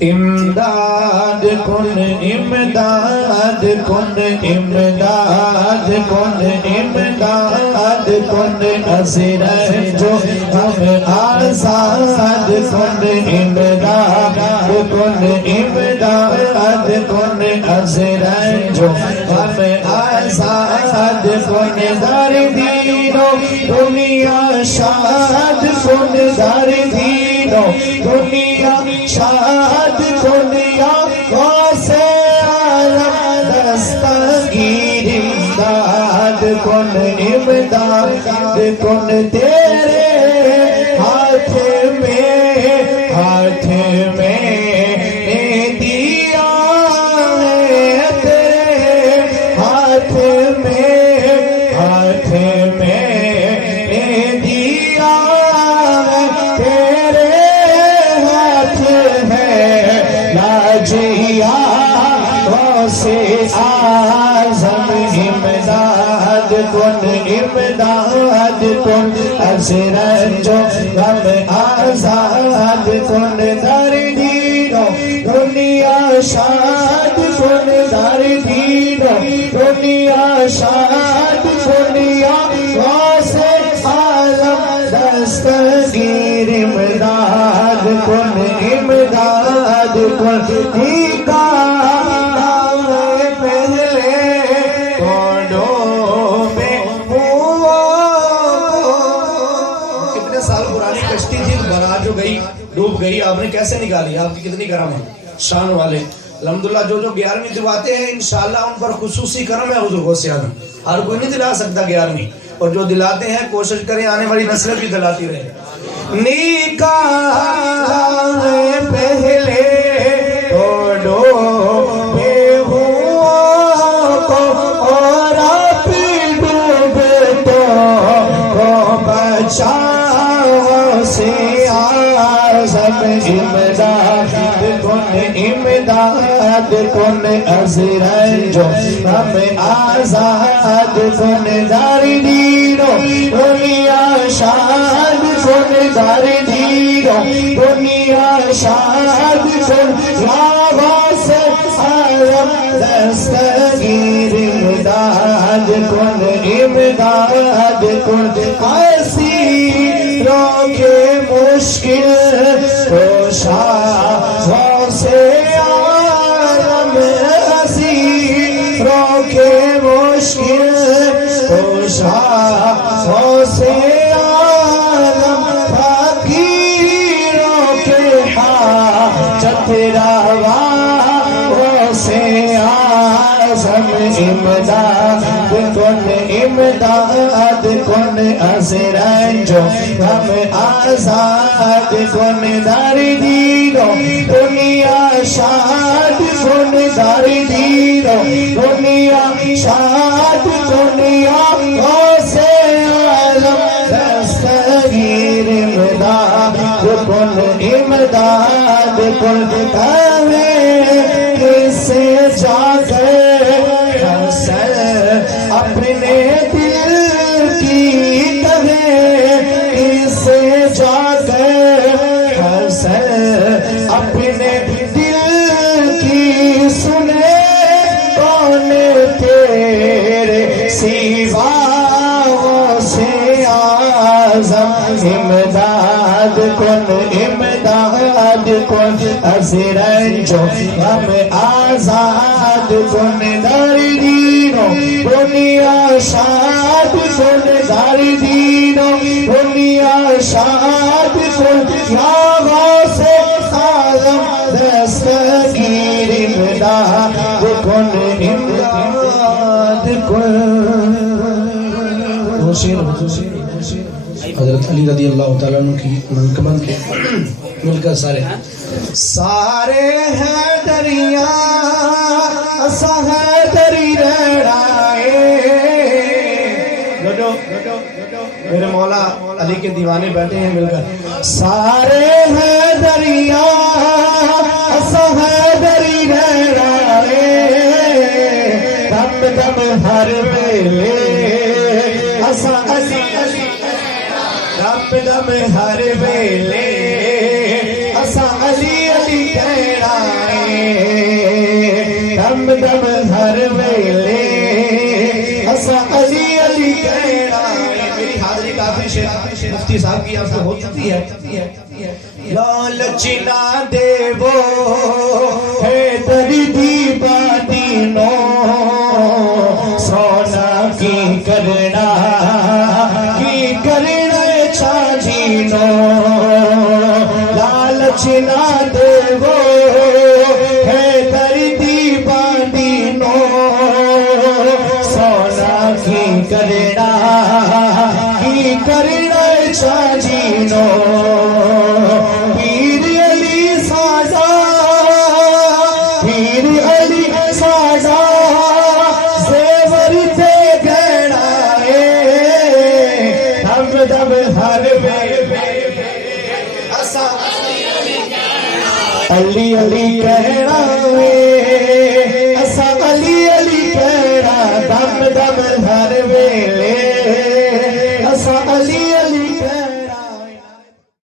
امداد کن امداد کن امداد کن امداد کن اسیر جو ہم آزاد کن امداد کن امداد کن اسیر جو ہم آزاد کن در دینو دنیا شاد کن در دینو دنیا شاد کن یا واسع عالم دستگیر امداد کن امداد کن تیرے ہاتھ میں دیا ہے تیرے ہاتھ میں دیا ہے تیرے لاجیا غوثِ اعظم امداد کن امداد کن اسیر جو غم آزاد کن در دینو دنیا شاد کن در دینو دنیا شاد کن یا غوثِ اعظم دستگیر امداد کن امداد کن ٹھیکا پہلے کوڈوں میں ہوا کتنے سال پرانی کشتی تھی بنا جو گئی ڈوب گئی آپ نے کیسے نکالی آپ کی کتنی کرم ہے شان والے الحمدللہ جو 11ویں دلواتے ہیں انشاءاللہ ان پر خصوصی کرم ہے حضور غوث اعظم ہر کوئی نہیں دلا سکتا 11ویں اور جو دلاتے ہیں کوشش کریں آنے والی نسلیں بھی دلاتی رہے نکاح پہلے توڑو میں ہوا کو اور آپ ڈوبے تو کو بچاؤ سے آزم امداد کن امداد کن اسیر جو ہم آزاد کن در دینو دنیا شاد کن در دینو دنیا شاد کن یا غوث اعظم دستگیر امداد کن امداد کن ایسی روکے مشکل کوشا غوث اعظم ایسی روکے مشکل کوشا غوث اعظم فقیروں کے حاجت روا غوث اعظم امداد کن امداد کن اسیر جو ہم آزاد کن در دینو دنیا شاد کن در دینو دنیا شاد کن یا غوث اعظم دستگیر امداد کن امداد کن کسے جا کر حسن اپنے دل کی کہے کسے جا کر حسن اپنے دل کی سنے کون تیرے سوا غوث اعظم امداد کن امداد کن اسیر جو ہم آزاد کن در دینو دنیا شاد کن در دینو دنیا شاد کن یا غوث اعظم دستگیر امداد کن امداد کن حضرت علی رضی اللہ تعالیٰ عنہ کی منقبت کے مل کر سارے ہیں دریا اسا ہے دری رڑائے میرے مولا علی کے دیوانے بیٹھے ہیں مل کر سارے ہیں دریا اسا ہے دری رڑائے دم دم ہر ویلے اسا علی دم دم ہر ویلے دم ہر ویلے اسا علی علی کہنا ہے۔ میری حاضری کافی شیخ مفتی صاحب کی آپ سے ہو چکی ہے۔ لالچ نہ دے وہ ہے دردی بادینو سونا کی کرنا چھاجینو لالچ نہ دے وہ ہے دردی بادینو سونا کی کرنا چھاجینو علی علی کہنا اسا علی علی کہنا دم دم ہر ویلے اسا علی